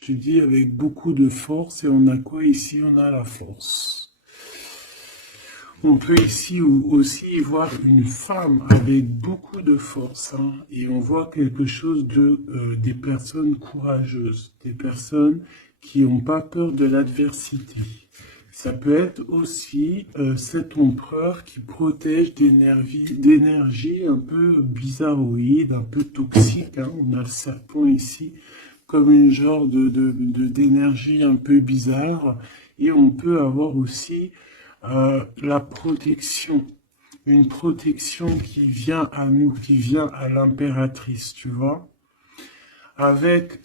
Je dis avec beaucoup de force, et on a quoi ici? On a la force. On peut ici aussi voir une femme avec beaucoup de force, hein, et on voit quelque chose des personnes courageuses, des personnes qui n'ont pas peur de l'adversité. Ça peut être aussi cet empereur qui protège d'énergie un peu bizarroïde, un peu toxique, hein. On a le serpent ici comme une genre d'énergie un peu bizarre. Et on peut avoir aussi la protection, une protection qui vient à nous, qui vient à l'impératrice, tu vois, avec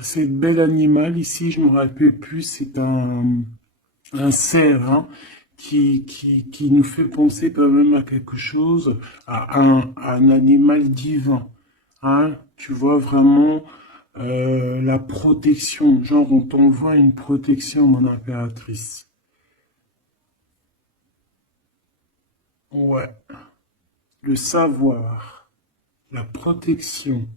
cette belle animal ici, je me rappelle plus, c'est un cerf, hein, qui nous fait penser quand même à quelque chose, à un animal divin, hein, tu vois vraiment la protection, genre on t'envoie une protection, mon impératrice. Ouais, le savoir, la protection,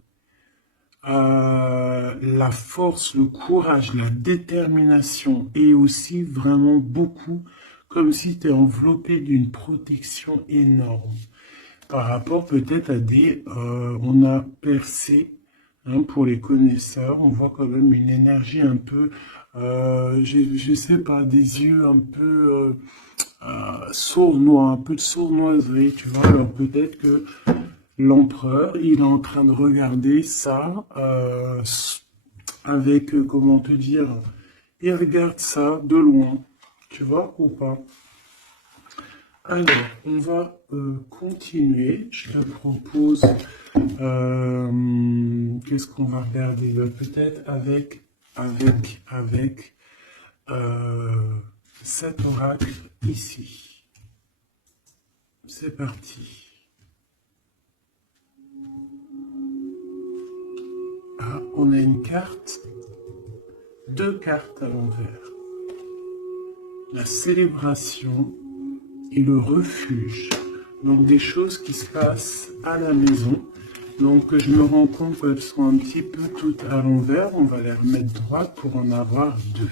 la force, le courage, la détermination et aussi vraiment beaucoup comme si tu es enveloppé d'une protection énorme par rapport peut-être à on a percé, hein, pour les connaisseurs, on voit quand même une énergie un peu, je sais pas, des yeux un peu sournois, un peu de sournoiserie, tu vois, alors peut-être que l'empereur, il est en train de regarder ça avec, comment te dire, il regarde ça de loin, tu vois, ou pas. Alors, on va continuer. Je te propose, qu'est-ce qu'on va regarder? Peut-être avec euh, cet oracle ici. C'est parti. Ah, on a une carte, deux cartes à l'envers. La célébration et le refuge. Donc des choses qui se passent à la maison. Donc je me rends compte qu'elles sont un petit peu toutes à l'envers. On va les remettre droites pour en avoir deux.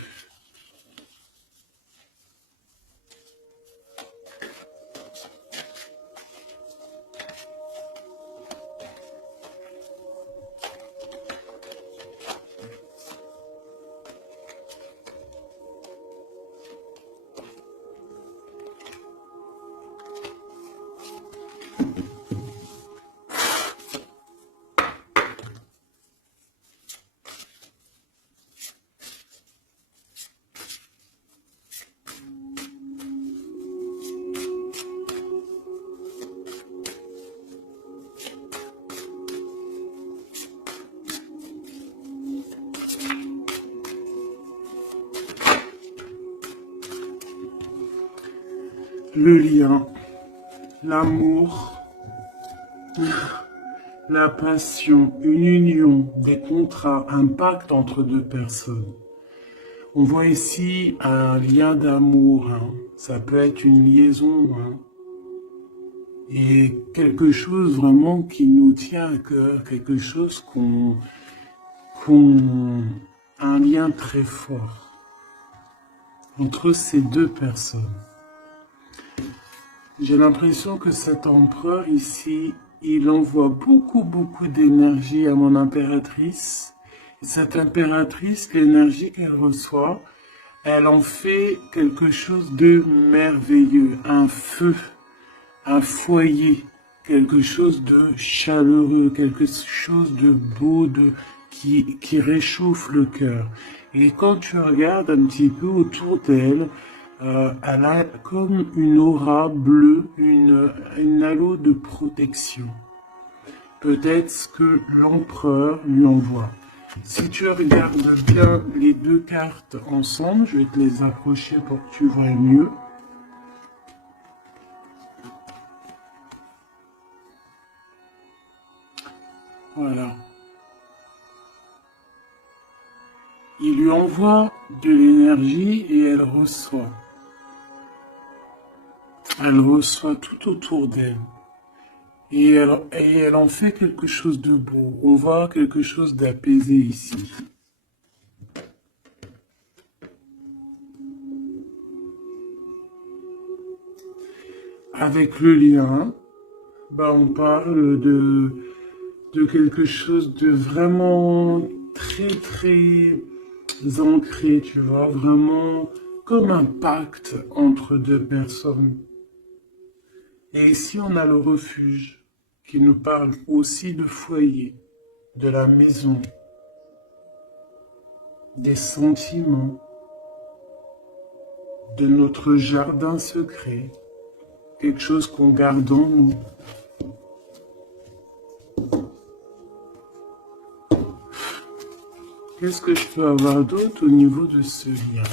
Le lien, l'amour, la passion, une union, des contrats, un pacte entre deux personnes. On voit ici un lien d'amour, hein. Ça peut être une liaison, hein, et quelque chose vraiment qui nous tient à cœur, quelque chose qu'on un lien très fort entre ces deux personnes. J'ai l'impression que cet empereur ici, il envoie beaucoup d'énergie à mon impératrice. Et cette impératrice, l'énergie qu'elle reçoit, elle en fait quelque chose de merveilleux, un feu, un foyer, quelque chose de chaleureux, quelque chose de beau, qui réchauffe le cœur. Et quand tu regardes un petit peu autour d'elle, elle a comme une aura bleue, une halo de protection. Peut-être ce que l'empereur lui envoie. Si tu regardes bien les deux cartes ensemble, je vais te les approcher pour que tu vois mieux. Voilà. Il lui envoie de l'énergie et elle reçoit. Elle reçoit tout autour d'elle. Et elle en fait quelque chose de beau. On voit quelque chose d'apaisé ici. Avec le lien, bah on parle de quelque chose de vraiment très très ancré, tu vois, vraiment comme un pacte entre deux personnes. Et ici, on a le refuge qui nous parle aussi de foyer, de la maison, des sentiments, de notre jardin secret, quelque chose qu'on garde en nous. Qu'est-ce que je peux avoir d'autre au niveau de ce lien?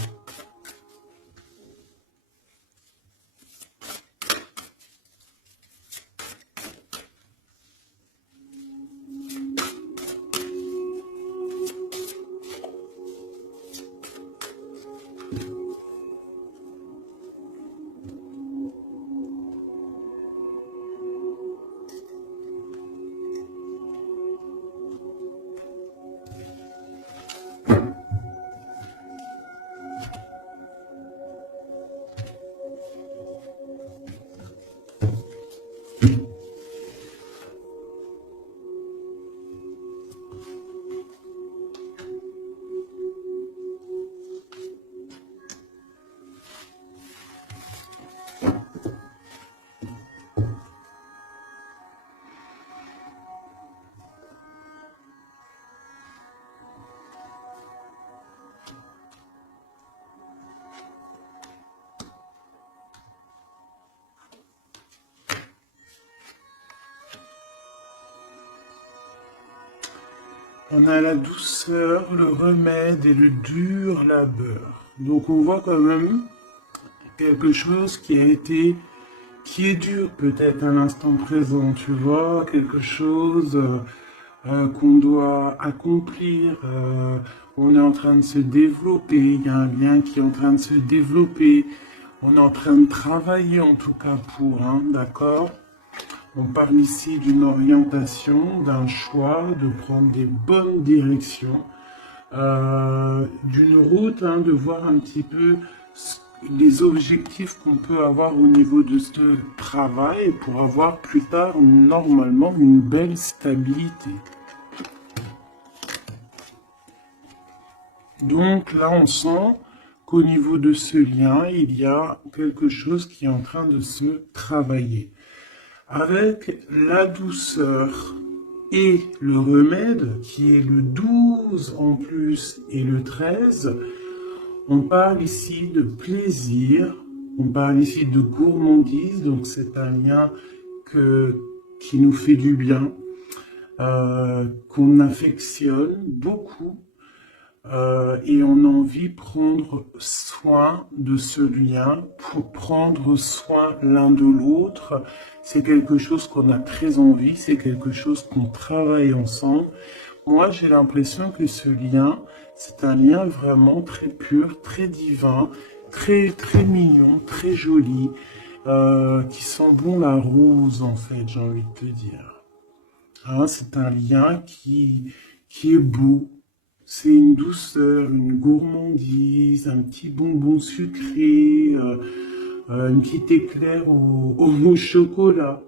On a la douceur, le remède et le dur labeur. Donc on voit quand même quelque chose qui est dur peut-être à l'instant présent, tu vois, quelque chose qu'on doit accomplir. On est en train de se développer, il y a un lien qui est en train de se développer. On est en train de travailler en tout cas pour, hein, d'accord? On parle ici d'une orientation, d'un choix, de prendre des bonnes directions, d'une route, hein, de voir un petit peu les objectifs qu'on peut avoir au niveau de ce travail pour avoir plus tard normalement une belle stabilité. Donc là, on sent qu'au niveau de ce lien, il y a quelque chose qui est en train de se travailler. Avec la douceur et le remède, qui est le 12 en plus et le 13, on parle ici de plaisir, on parle ici de gourmandise, donc c'est un lien qui nous fait du bien, qu'on affectionne beaucoup. Et on a envie de prendre soin de ce lien, pour prendre soin l'un de l'autre. C'est quelque chose qu'on a très envie, c'est quelque chose qu'on travaille ensemble. Moi, j'ai l'impression que ce lien, c'est un lien vraiment très pur, très divin, très très mignon, très joli, qui sent bon la rose en fait, j'ai envie de te dire. Hein, c'est un lien qui est beau. C'est une douceur, une gourmandise, un petit bonbon sucré, une petite éclair au chocolat.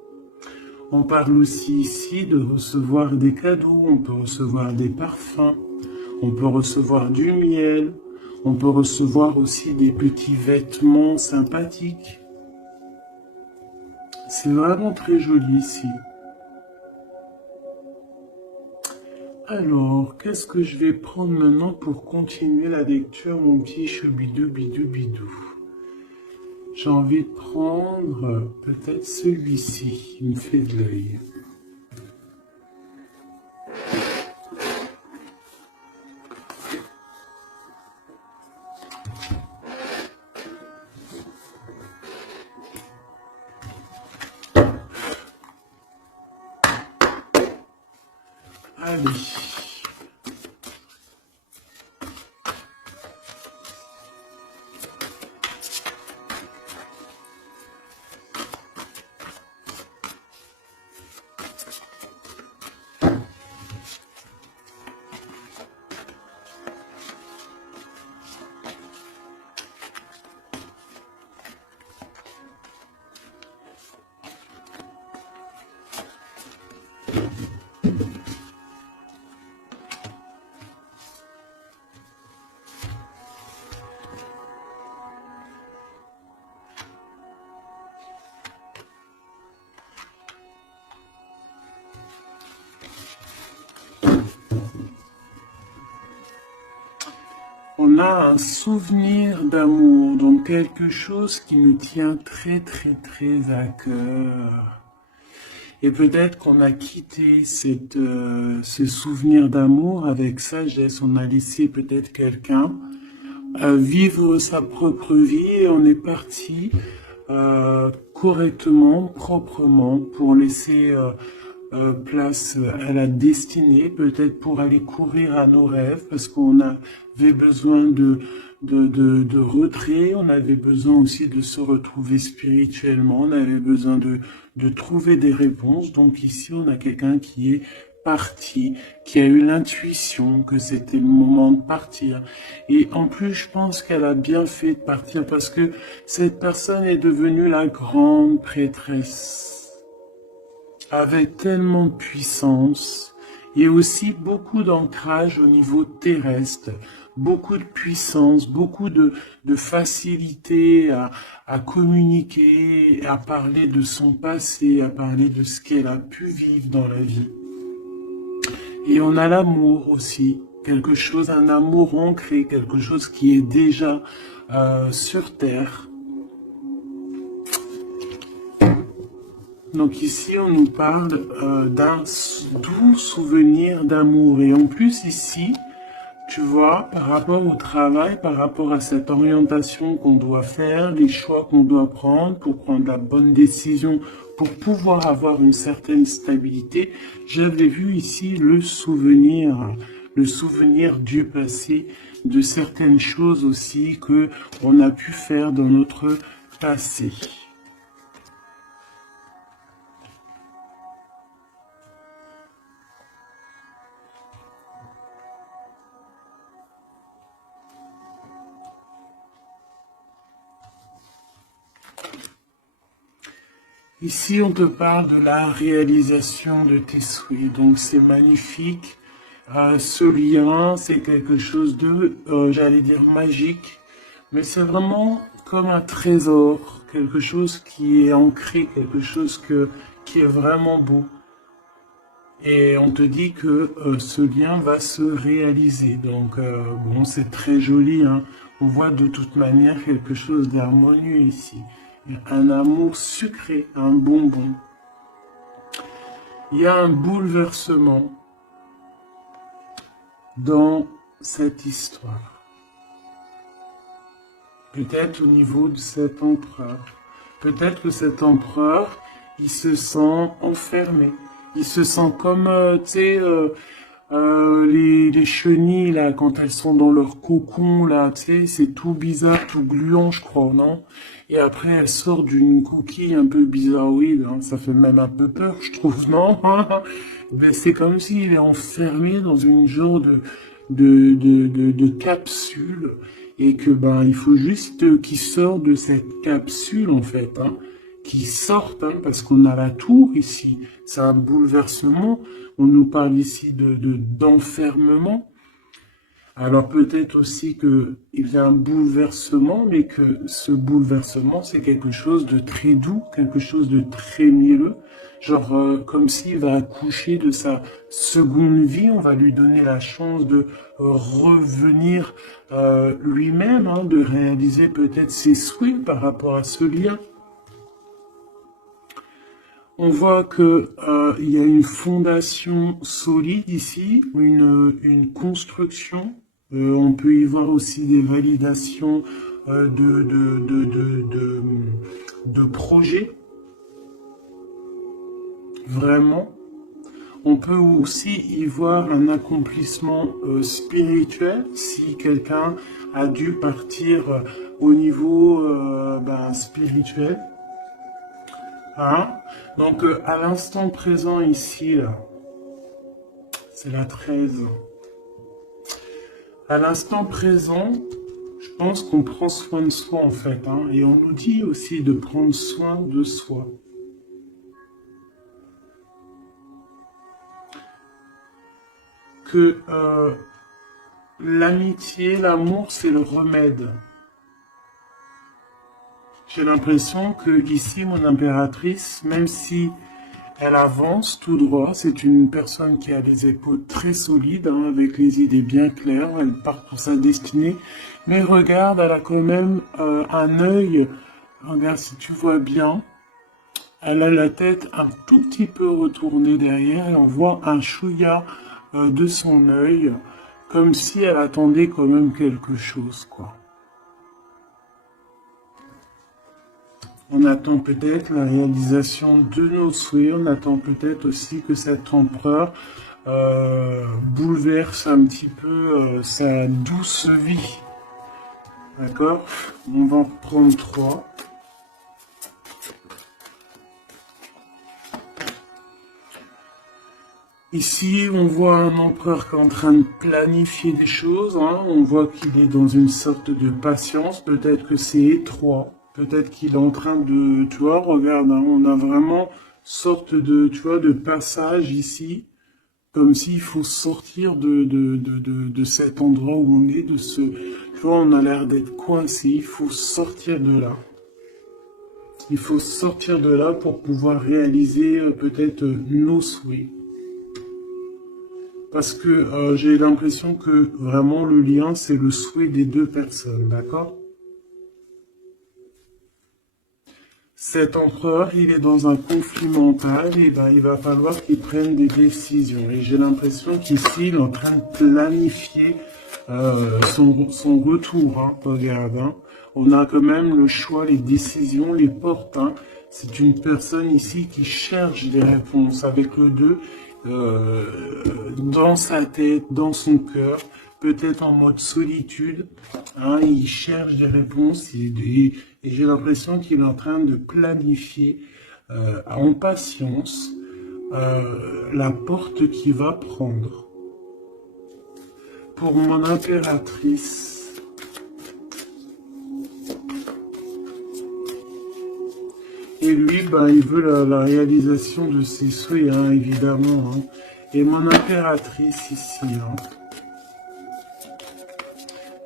On parle aussi ici de recevoir des cadeaux, on peut recevoir des parfums, on peut recevoir du miel, on peut recevoir aussi des petits vêtements sympathiques. C'est vraiment très joli ici. Alors, qu'est-ce que je vais prendre maintenant pour continuer la lecture, mon petit choubidou bidou bidou? J'ai envie de prendre peut-être celui-ci, il me fait de l'œil. Allez. On a un souvenir d'amour, donc quelque chose qui nous tient très très très à cœur. Et peut-être qu'on a quitté ce souvenir d'amour avec sagesse. On a laissé peut-être quelqu'un vivre sa propre vie et on est parti correctement, proprement, pour laisser place à la destinée, peut-être pour aller courir à nos rêves, parce qu'on avait besoin de retrait, on avait besoin aussi de se retrouver spirituellement, on avait besoin de trouver des réponses. Donc ici, on a quelqu'un qui est parti, qui a eu l'intuition que c'était le moment de partir. Et en plus, je pense qu'elle a bien fait de partir parce que cette personne est devenue la grande prêtresse, avec tellement de puissance et aussi beaucoup d'ancrage au niveau terrestre, beaucoup de puissance, beaucoup de facilité à communiquer, à parler de son passé, à parler de ce qu'elle a pu vivre dans la vie. Et on a l'amour aussi, quelque chose, un amour ancré, quelque chose qui est déjà sur Terre. Donc ici, on nous parle d'un doux souvenir d'amour. Et en plus ici, tu vois, par rapport au travail, par rapport à cette orientation qu'on doit faire, les choix qu'on doit prendre pour prendre la bonne décision, pour pouvoir avoir une certaine stabilité, j'avais vu ici le souvenir du passé, de certaines choses aussi que on a pu faire dans notre passé. Ici, on te parle de la réalisation de tes souhaits. Donc, c'est magnifique. Ce lien, c'est quelque chose de, j'allais dire, magique. Mais c'est vraiment comme un trésor. Quelque chose qui est ancré, quelque chose qui est vraiment beau. Et on te dit que ce lien va se réaliser. Donc, bon, c'est très joli, hein. On voit de toute manière quelque chose d'harmonieux ici. Un amour sucré, un bonbon. Il y a un bouleversement dans cette histoire. Peut-être au niveau de cet empereur. Peut-être que cet empereur, il se sent enfermé. Il se sent comme, tu sais, les chenilles, là, quand elles sont dans leur cocon, là, tu sais, c'est tout bizarre, tout gluant, je crois, non? Et après, elle sort d'une coquille un peu bizarroïde, hein. Ça fait même un peu peur, je trouve, non? Ben, c'est comme s'il est enfermé dans une genre de capsule, et que, ben, il faut juste qu'il sorte de cette capsule, en fait, hein. Qui sortent, hein, parce qu'on a la tour ici. C'est un bouleversement. On nous parle ici d'enfermement. Alors peut-être aussi qu'il y a un bouleversement, mais que ce bouleversement, c'est quelque chose de très doux, quelque chose de très mielleux. Genre comme s'il va accoucher de sa seconde vie, on va lui donner la chance de revenir lui-même, hein, de réaliser peut-être ses souhaits par rapport à ce lien. On voit que il y a une fondation solide ici, une construction. On peut y voir aussi des validations de projets. Vraiment. On peut aussi y voir un accomplissement spirituel si quelqu'un a dû partir au niveau spirituel. Hein? Donc, à l'instant présent ici, là, c'est la 13. À l'instant présent, je pense qu'on prend soin de soi, en fait. Hein, et on nous dit aussi de prendre soin de soi. que l'amitié, l'amour, c'est le remède. J'ai l'impression que ici, mon impératrice, même si elle avance tout droit, c'est une personne qui a les épaules très solides, hein, avec les idées bien claires, elle part pour sa destinée, mais regarde, elle a quand même un œil, regarde si tu vois bien, elle a la tête un tout petit peu retournée derrière et on voit un chouïa de son œil, comme si elle attendait quand même quelque chose, quoi. On attend peut-être la réalisation de nos souhaits, on attend peut-être aussi que cet empereur bouleverse un petit peu sa douce vie. D'accord? On va en reprendre 3. Ici, on voit un empereur qui est en train de planifier des choses, hein. On voit qu'il est dans une sorte de patience, peut-être que c'est étroit. Peut-être qu'il est en train de, tu vois, regarde, hein, on a vraiment sorte de, tu vois, de passage ici, comme s'il faut sortir de cet endroit où on est, de ce, tu vois, on a l'air d'être coincé, il faut sortir de là. Il faut sortir de là pour pouvoir réaliser peut-être nos souhaits. Parce que j'ai l'impression que vraiment le lien, c'est le souhait des deux personnes, d'accord? Cet empereur, il est dans un conflit mental, et ben, il va falloir qu'il prenne des décisions. Et j'ai l'impression qu'ici, il est en train de planifier son retour. Hein, regarde, hein. On a quand même le choix, les décisions, les portes. Hein. C'est une personne ici qui cherche des réponses avec le 2 dans sa tête, dans son cœur, peut-être en mode solitude. Hein, il cherche des réponses et j'ai l'impression qu'il est en train de planifier en patience la porte qu'il va prendre. Pour mon impératrice, et lui, ben, il veut la réalisation de ses souhaits, hein, évidemment. Hein. Et mon impératrice ici, hein.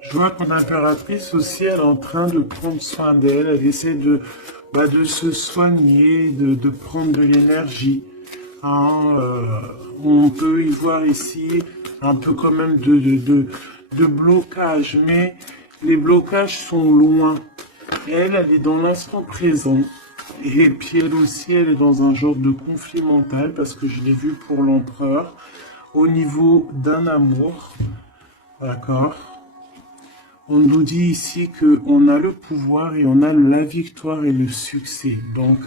Je vois que mon impératrice aussi, elle est en train de prendre soin d'elle, elle essaie de se soigner, de prendre de l'énergie. Hein, on peut y voir ici un peu quand même de blocage, mais les blocages sont loin. Elle est dans l'instant présent. Et puis elle aussi, elle est dans un genre de conflit mental, parce que je l'ai vu pour l'empereur, au niveau d'un amour. D'accord? On nous dit ici qu'on a le pouvoir et on a la victoire et le succès. Donc,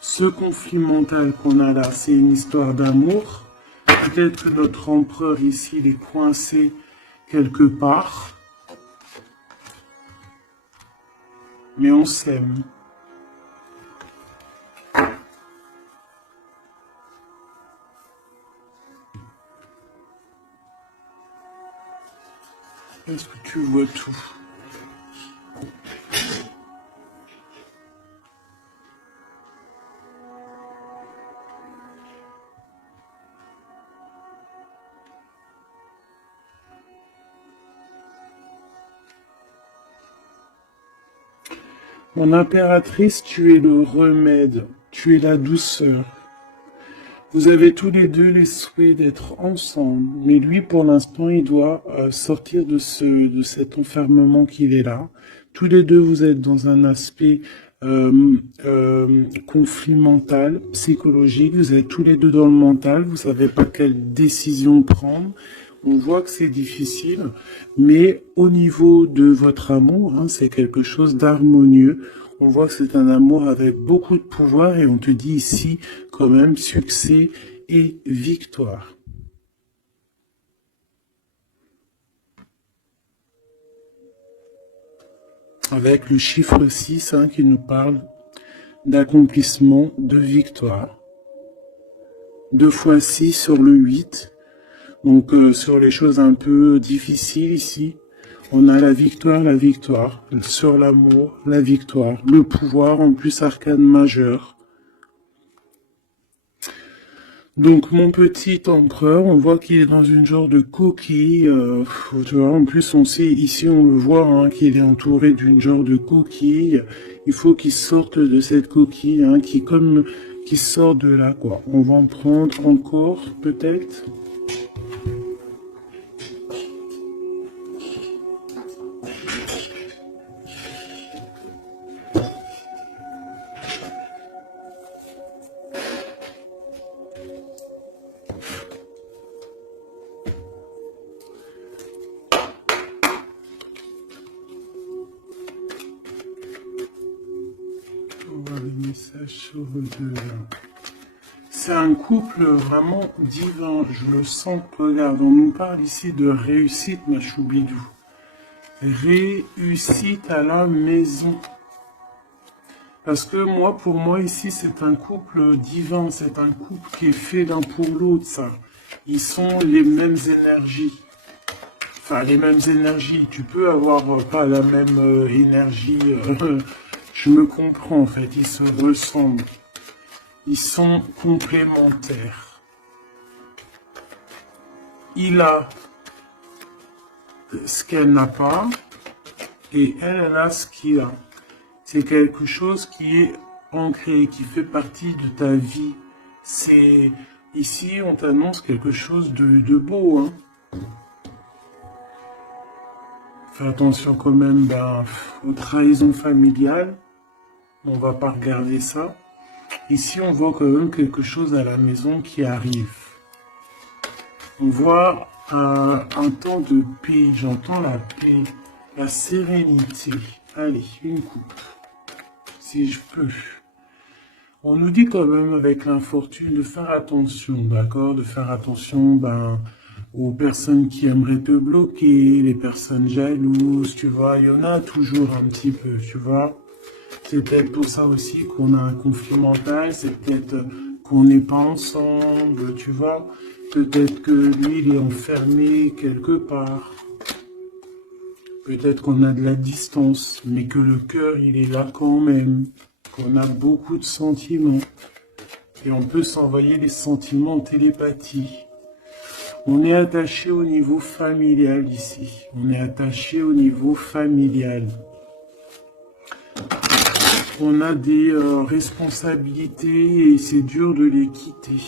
ce conflit mental qu'on a là, c'est une histoire d'amour. Peut-être que notre empereur ici, il est coincé quelque part. Mais on s'aime. Est-ce que tu vois tout? Mon impératrice, tu es le remède, tu es la douceur. Vous avez tous les deux les souhaits d'être ensemble, mais lui, pour l'instant, il doit sortir de cet enfermement qu'il est là. Tous les deux, vous êtes dans un aspect conflit mental, psychologique. Vous êtes tous les deux dans le mental. Vous savez pas quelle décision prendre. On voit que c'est difficile, mais au niveau de votre amour, hein, c'est quelque chose d'harmonieux. On voit que c'est un amour avec beaucoup de pouvoir et on te dit ici quand même succès et victoire. Avec le chiffre 6 hein, qui nous parle d'accomplissement, de victoire. 2 fois 6 sur le 8. Donc sur les choses un peu difficiles ici, on a la victoire, sur l'amour, la victoire, le pouvoir en plus arcane majeur. Donc mon petit empereur, on voit qu'il est dans une genre de coquille. Tu vois, en plus on sait, ici on le voit, hein, qu'il est entouré d'une genre de coquille. Il faut qu'il sorte de cette coquille, hein, qui sort de là, quoi. On va en prendre encore, peut-être. On va voir le message sur le deux. C'est un couple vraiment divin, je le sens. Regarde, on nous parle ici de réussite, ma choubidou. Réussite à la maison. Parce que moi, pour moi, ici, c'est un couple divin, c'est un couple qui est fait l'un pour l'autre, ça. Ils sont les mêmes énergies. Enfin, les mêmes énergies. Tu peux avoir pas la même énergie. Je me comprends, en fait. Ils se ressemblent. Ils sont complémentaires. Il a ce qu'elle n'a pas et elle a ce qu'il a. C'est quelque chose qui est ancré, qui fait partie de ta vie. C'est ici, on t'annonce quelque chose de beau. Hein. Fais attention quand même aux trahisons familiales. On va pas regarder ça. Ici, on voit quand même quelque chose à la maison qui arrive. On voit un temps de paix. J'entends la paix, la sérénité. Allez, une coupe, si je peux. On nous dit quand même avec l'infortune de faire attention, d'accord? De faire attention aux personnes qui aimeraient te bloquer, les personnes jalouses, tu vois. Il y en a toujours un petit peu, tu vois. C'est peut-être pour ça aussi qu'on a un conflit mental, c'est peut-être qu'on n'est pas ensemble, tu vois. Peut-être que lui, il est enfermé quelque part. Peut-être qu'on a de la distance, mais que le cœur, il est là quand même. Qu'on a beaucoup de sentiments. Et on peut s'envoyer des sentiments en télépathie. On est attaché au niveau familial ici. On est attaché au niveau familial. On a des responsabilités et c'est dur de les quitter.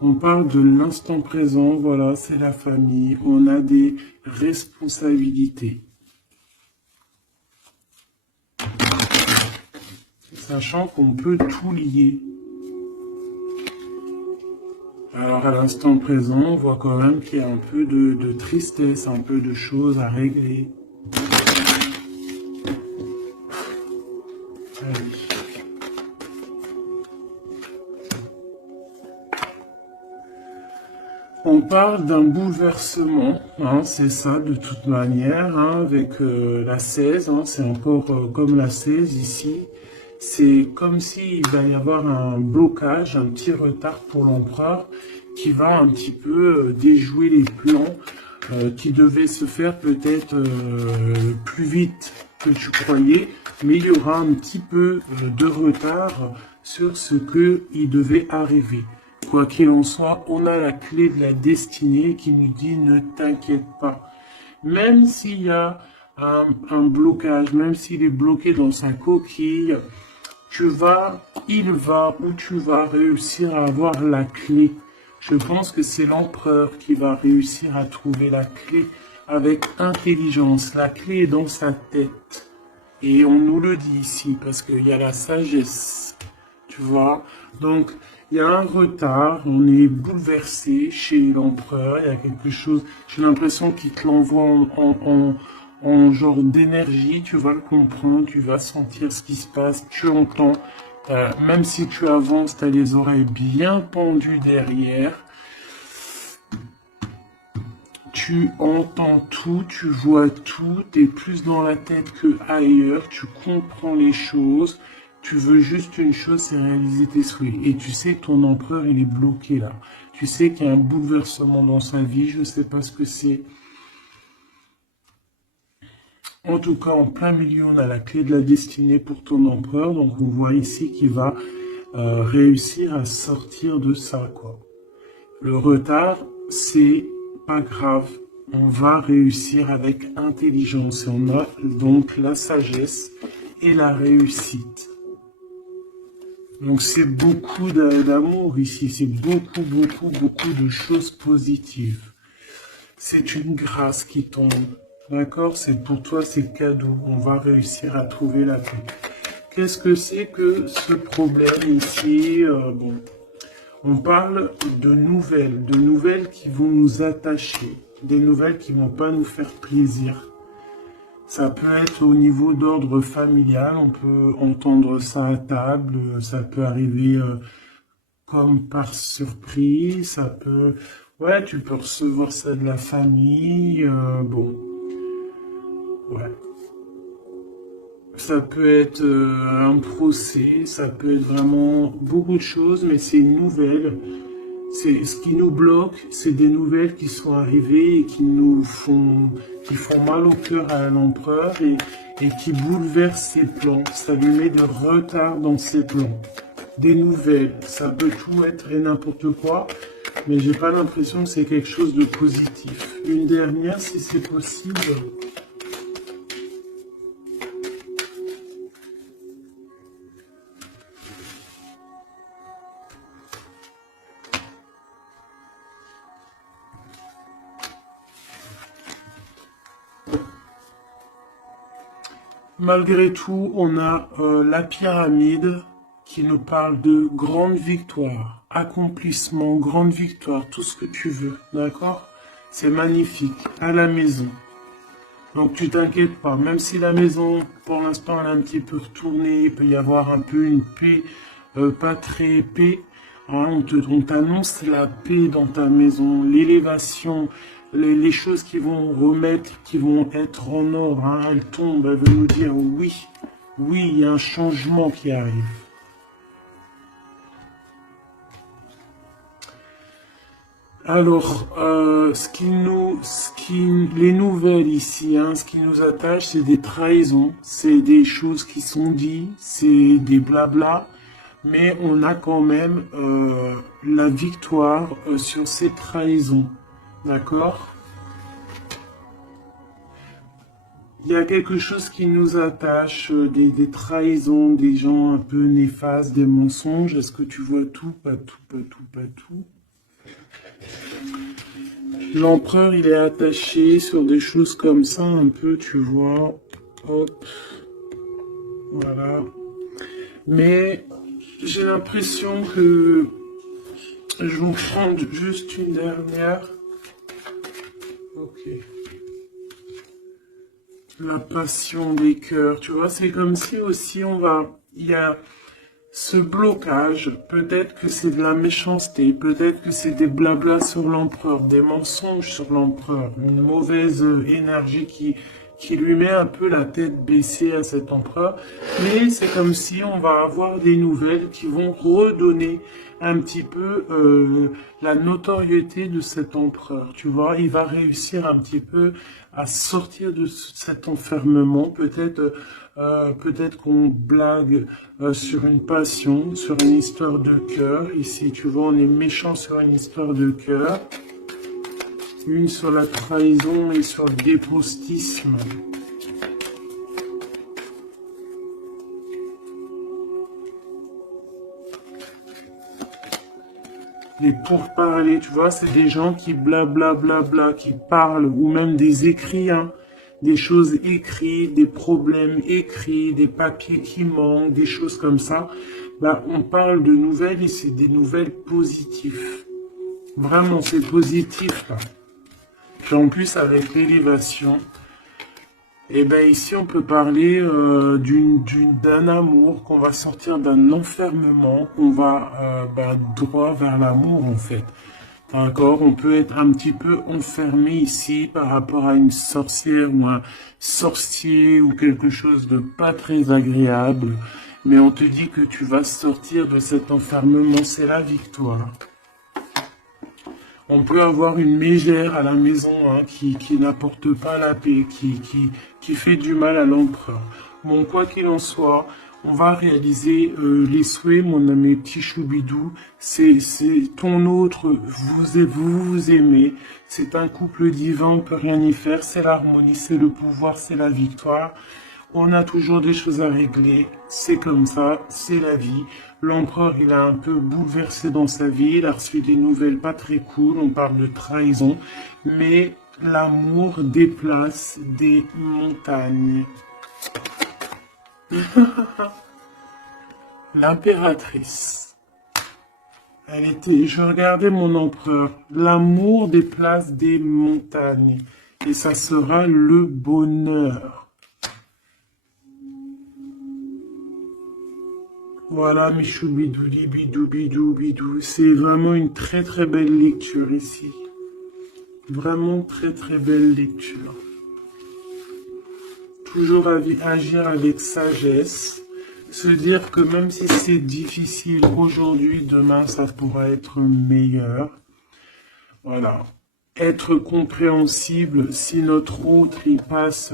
On parle de l'instant présent, voilà, c'est la famille. On a des responsabilités. Sachant qu'on peut tout lier. Alors à l'instant présent, on voit quand même qu'il y a un peu de tristesse, un peu de choses à régler. Allez. On parle d'un bouleversement, hein, c'est ça de toute manière, hein, avec la 16, hein, c'est encore comme la 16 ici. C'est comme s'il va y avoir un blocage, un petit retard pour l'empereur qui va un petit peu déjouer les plans qui devaient se faire peut-être plus vite que tu croyais, mais il y aura un petit peu de retard sur ce qu'il devait arriver. Quoi qu'il en soit, on a la clé de la destinée qui nous dit ne t'inquiète pas. Même s'il y a un blocage, même s'il est bloqué dans sa coquille, il va ou tu vas réussir à avoir la clé. Je pense que c'est l'empereur qui va réussir à trouver la clé avec intelligence. La clé est dans sa tête. Et on nous le dit ici parce qu'il y a la sagesse. Tu vois? Donc, il y a un retard, on est bouleversé chez l'empereur, il y a quelque chose, j'ai l'impression qu'il te l'envoie en genre d'énergie, tu vas le comprendre, tu vas sentir ce qui se passe, tu entends, même si tu avances, tu as les oreilles bien pendues derrière, tu entends tout, tu vois tout, tu es plus dans la tête que ailleurs, tu comprends les choses, tu veux juste une chose, c'est réaliser tes souhaits. Et tu sais que ton empereur, il est bloqué là. Tu sais qu'il y a un bouleversement dans sa vie, je ne sais pas ce que c'est. En tout cas, en plein milieu, on a la clé de la destinée pour ton empereur. Donc, on voit ici qu'il va réussir à sortir de ça, quoi. Le retard, c'est pas grave. On va réussir avec intelligence. Et on a donc la sagesse et la réussite. Donc c'est beaucoup d'amour ici. C'est beaucoup, beaucoup, beaucoup de choses positives. C'est une grâce qui tombe. D'accord? C'est pour toi, c'est cadeau. On va réussir à trouver la paix. Qu'est-ce que c'est que ce problème ici? Bon. On parle de nouvelles qui vont nous attacher, des nouvelles qui vont pas nous faire plaisir. Ça peut être au niveau d'ordre familial, on peut entendre ça à table, ça peut arriver comme par surprise, ça peut... Ouais, tu peux recevoir ça de la famille, bon, ouais. Ça peut être un procès, ça peut être vraiment beaucoup de choses, mais c'est une nouvelle. C'est ce qui nous bloque, c'est des nouvelles qui sont arrivées et qui font mal au cœur à l'empereur et qui bouleversent ses plans. Ça lui met de retard dans ses plans. Des nouvelles, ça peut tout être et n'importe quoi, mais j'ai pas l'impression que c'est quelque chose de positif. Une dernière, si c'est possible. Malgré tout, on a la pyramide qui nous parle de grande victoire, accomplissement, grande victoire, tout ce que tu veux, d'accord? C'est magnifique, à la maison. Donc tu t'inquiètes pas, même si la maison, pour l'instant, elle est un petit peu retournée, il peut y avoir un peu une paix, pas très paix. Hein, on t'annonce la paix dans ta maison, l'élévation, les choses qui vont remettre, qui vont être en ordre, hein, elles tombent, elles veulent nous dire oui, oui, il y a un changement qui arrive. Alors, les nouvelles ici, hein, ce qui nous attache, c'est des trahisons, c'est des choses qui sont dites, c'est des blabla, mais on a quand même la victoire sur ces trahisons, d'accord? Il y a quelque chose qui nous attache, des trahisons, des gens un peu néfastes, des mensonges. Est-ce que tu vois tout? Pas tout, pas tout, pas tout. L'empereur, il est attaché sur des choses comme ça, un peu, tu vois. Hop. Voilà. Mais j'ai l'impression que je vais prendre juste une dernière. Ok. La passion des cœurs, tu vois, c'est comme si aussi il y a ce blocage, peut-être que c'est de la méchanceté, peut-être que c'est des blablas sur l'empereur, des mensonges sur l'empereur, une mauvaise énergie qui lui met un peu la tête baissée à cet empereur. Mais c'est comme si on va avoir des nouvelles qui vont redonner un petit peu la notoriété de cet empereur. Tu vois, il va réussir un petit peu à sortir de cet enfermement. Peut-être qu'on blague sur une passion, sur une histoire de cœur. Ici, tu vois, on est méchant sur une histoire de cœur. Une sur la trahison et sur le dépostisme. Les pourparlers, tu vois, c'est des gens qui blablabla, qui parlent, ou même des écrits, hein, des choses écrites, des problèmes écrits, des papiers qui manquent, des choses comme ça. Bah, on parle de nouvelles et c'est des nouvelles positives. Vraiment, c'est positif, là. Puis en plus, avec l'élévation, et ben ici, on peut parler d'un amour, qu'on va sortir d'un enfermement, qu'on va droit vers l'amour, en fait. D'accord, on peut être un petit peu enfermé ici par rapport à une sorcière ou un sorcier ou quelque chose de pas très agréable. Mais on te dit que tu vas sortir de cet enfermement, c'est la victoire. On peut avoir une mégère à la maison hein, qui n'apporte pas la paix, qui fait du mal à l'empereur. Bon, quoi qu'il en soit, On va réaliser les souhaits, mon ami petit choubidou. C'est ton autre, vous aimez. C'est un couple divin, on peut rien y faire. C'est l'harmonie, c'est le pouvoir, c'est la victoire. On a toujours des choses à régler. C'est comme ça, c'est la vie. L'empereur, il a un peu bouleversé dans sa vie. Il a reçu des nouvelles pas très cool. On parle de trahison. Mais l'amour déplace des montagnes. L'impératrice. Elle était, je regardais mon empereur. L'amour déplace des montagnes. Et ça sera le bonheur. Voilà, Michoubidou, bidou, bidou, bidou. C'est vraiment une très très belle lecture ici. Vraiment très très belle lecture. Toujours agir avec sagesse. Se dire que même si c'est difficile aujourd'hui, demain ça pourra être meilleur. Voilà. Être compréhensible si notre autre il passe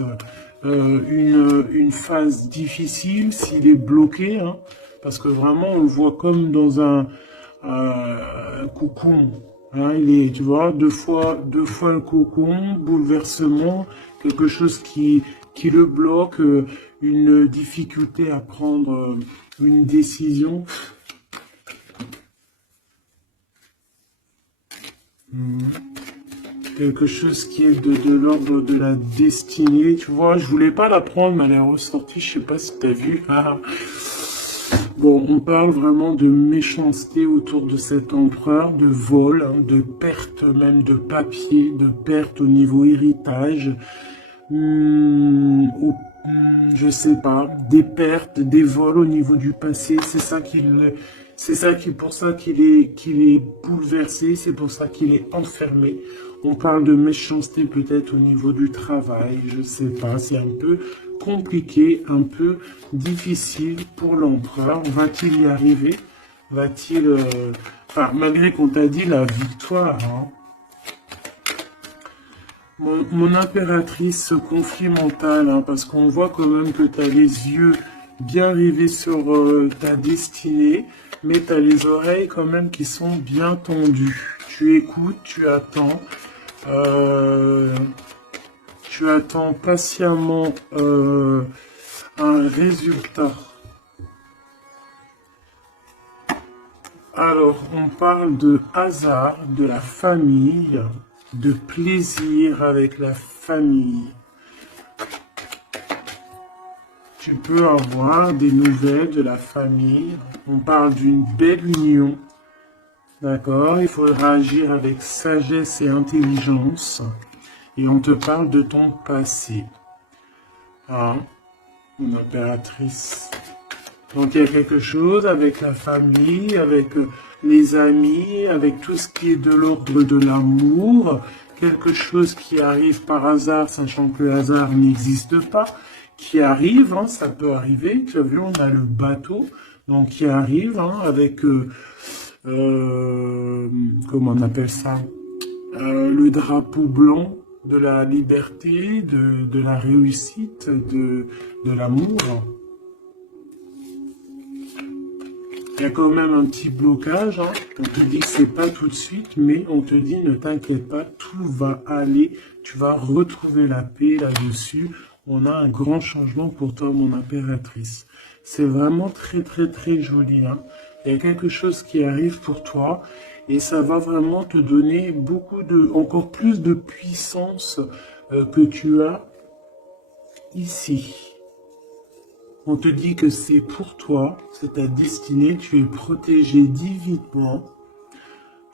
une phase difficile, s'il est bloqué, hein, parce que vraiment on le voit comme dans un cocon. Hein, il est, tu vois, deux fois le cocon, bouleversement, quelque chose qui le bloque, une difficulté à prendre une décision. Quelque chose qui est de l'ordre de la destinée, tu vois. Je voulais pas la prendre, mais elle est ressortie, je sais pas si tu as vu. Ah. Bon, on parle vraiment de méchanceté autour de cet empereur, de vol, hein, de perte même de papier, de perte au niveau héritage. Je sais pas, des pertes, des vols au niveau du passé, c'est pour ça qu'il est bouleversé, c'est pour ça qu'il est enfermé. On parle de méchanceté peut-être au niveau du travail, je sais pas, c'est un peu compliqué, un peu difficile pour l'empereur. Va-t-il y arriver? Va-t-il, enfin, malgré qu'on t'a dit la victoire, hein. Mon impératrice, ce conflit mental, hein, parce qu'on voit quand même que tu as les yeux bien rivés sur ta destinée, mais tu as les oreilles quand même qui sont bien tendues. Tu écoutes, tu attends patiemment un résultat. Alors, on parle de hasard, de la famille, de plaisir avec la famille. Tu peux avoir des nouvelles de la famille. On parle d'une belle union. D'accord? Il faudra agir avec sagesse et intelligence. Et on te parle de ton passé. Hein? Mon impératrice. Donc il y a quelque chose avec la famille, avec les amis, avec tout ce qui est de l'ordre de l'amour, quelque chose qui arrive par hasard, sachant que le hasard n'existe pas, qui arrive, hein, ça peut arriver. Tu as vu, on a le bateau, donc qui arrive, hein, avec, comment on appelle ça, le drapeau blanc de la liberté, de la réussite, de l'amour. Il y a quand même un petit blocage, hein. On te dit que c'est pas tout de suite, mais on te dit ne t'inquiète pas, tout va aller, tu vas retrouver la paix là-dessus. On a un grand changement pour toi, mon impératrice. C'est vraiment très très très joli, hein. Il y a quelque chose qui arrive pour toi et ça va vraiment te donner encore plus de puissance que tu as ici. On te dit que c'est pour toi, c'est ta destinée, tu es protégé divinement.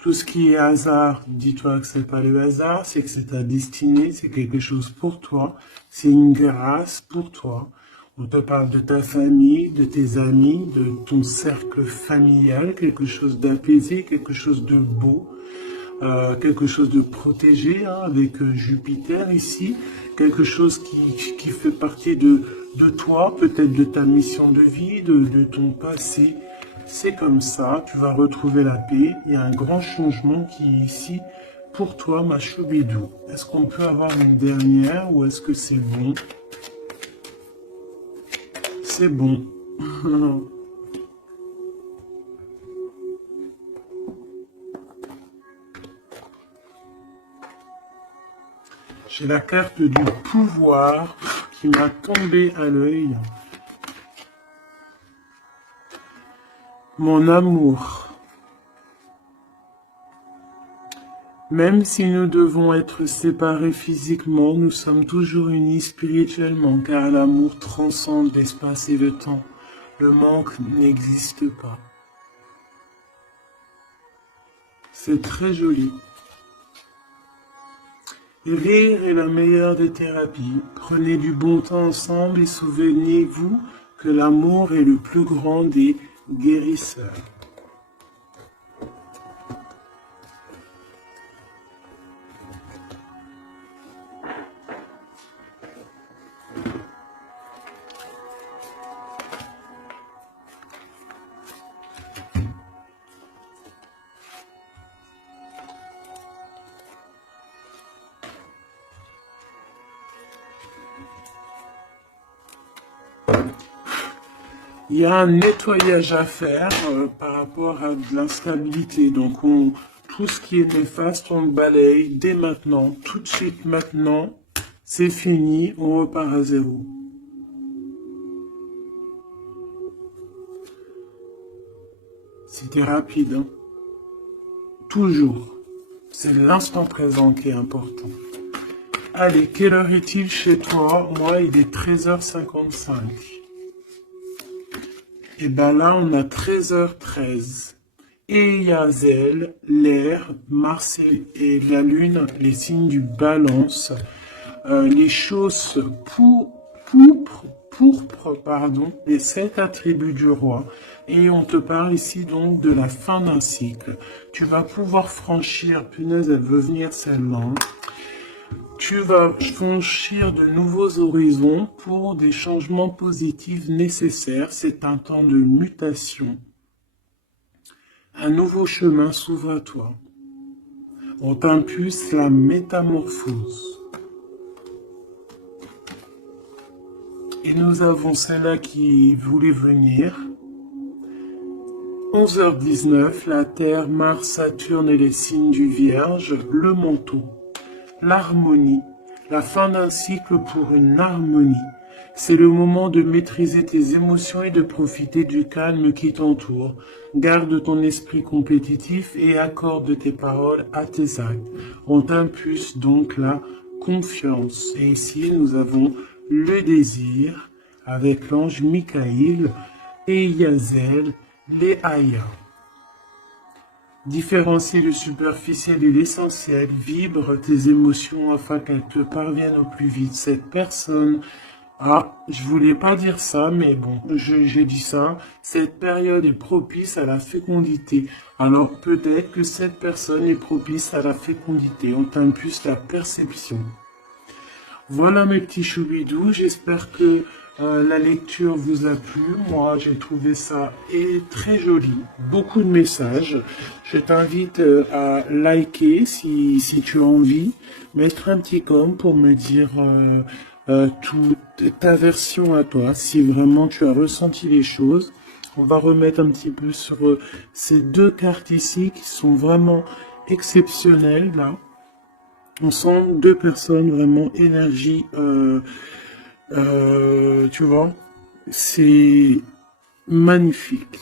Tout ce qui est hasard, dis-toi que c'est pas le hasard, c'est que c'est ta destinée, c'est quelque chose pour toi, c'est une grâce pour toi. On te parle de ta famille, de tes amis, de ton cercle familial, quelque chose d'apaisé, quelque chose de beau, quelque chose de protégé, hein, avec Jupiter ici, quelque chose qui fait partie de toi, peut-être de ta mission de vie, de ton passé. C'est comme ça, tu vas retrouver la paix. Il y a un grand changement qui est ici pour toi, ma choubidou. Est-ce qu'on peut avoir une dernière ou est-ce que c'est bon? C'est bon. J'ai la carte du pouvoir qui m'a tombé à l'œil. Mon amour. Même si nous devons être séparés physiquement, nous sommes toujours unis spirituellement, car l'amour transcende l'espace et le temps. Le manque n'existe pas. C'est très joli. Rire est la meilleure des thérapies. Prenez du bon temps ensemble et souvenez-vous que l'amour est le plus grand des guérisseurs. Il y a un nettoyage à faire par rapport à de l'instabilité. Donc, tout ce qui est néfaste, on le balaye dès maintenant, tout de suite maintenant. C'est fini, on repart à zéro. C'était rapide, hein. Toujours. C'est l'instant présent qui est important. Allez, quelle heure est-il chez toi? Moi, il est 13h55. Et ben là, on a 13h13. Et Yazel, l'air, Mars et la Lune, les signes du balance, les choses pourpres, les 7 attributs du roi. Et on te parle ici donc de la fin d'un cycle. Tu vas pouvoir franchir, punaise, elle veut venir celle-là. Tu vas franchir de nouveaux horizons pour des changements positifs nécessaires. C'est un temps de mutation. Un nouveau chemin s'ouvre à toi. On t'impulse la métamorphose. Et nous avons celle-là qui voulait venir. 11h19, la Terre, Mars, Saturne et les signes du Vierge, le manteau, l'harmonie, la fin d'un cycle pour une harmonie. C'est le moment de maîtriser tes émotions et de profiter du calme qui t'entoure. Garde ton esprit compétitif et accorde tes paroles à tes actes. On t'impulse donc la confiance. Et ici, nous avons le désir avec l'ange Michael et Yazel, les Aya. Différencie le superficiel et l'essentiel, vibre tes émotions afin qu'elles te parviennent au plus vite. Cette personne, je voulais pas dire ça, mais bon, j'ai dit ça. Cette période est propice à la fécondité. Alors peut-être que cette personne est propice à la fécondité. On t'impulse la perception. Voilà mes petits choubidous, j'espère que la lecture vous a plu. Moi, j'ai trouvé ça très joli. Beaucoup de messages. Je t'invite à liker si tu as envie. Mettre un petit com pour me dire toute ta version à toi. Si vraiment tu as ressenti les choses. On va remettre un petit peu sur ces deux cartes ici qui sont vraiment exceptionnelles là. On sent deux personnes vraiment énergie, tu vois, c'est magnifique.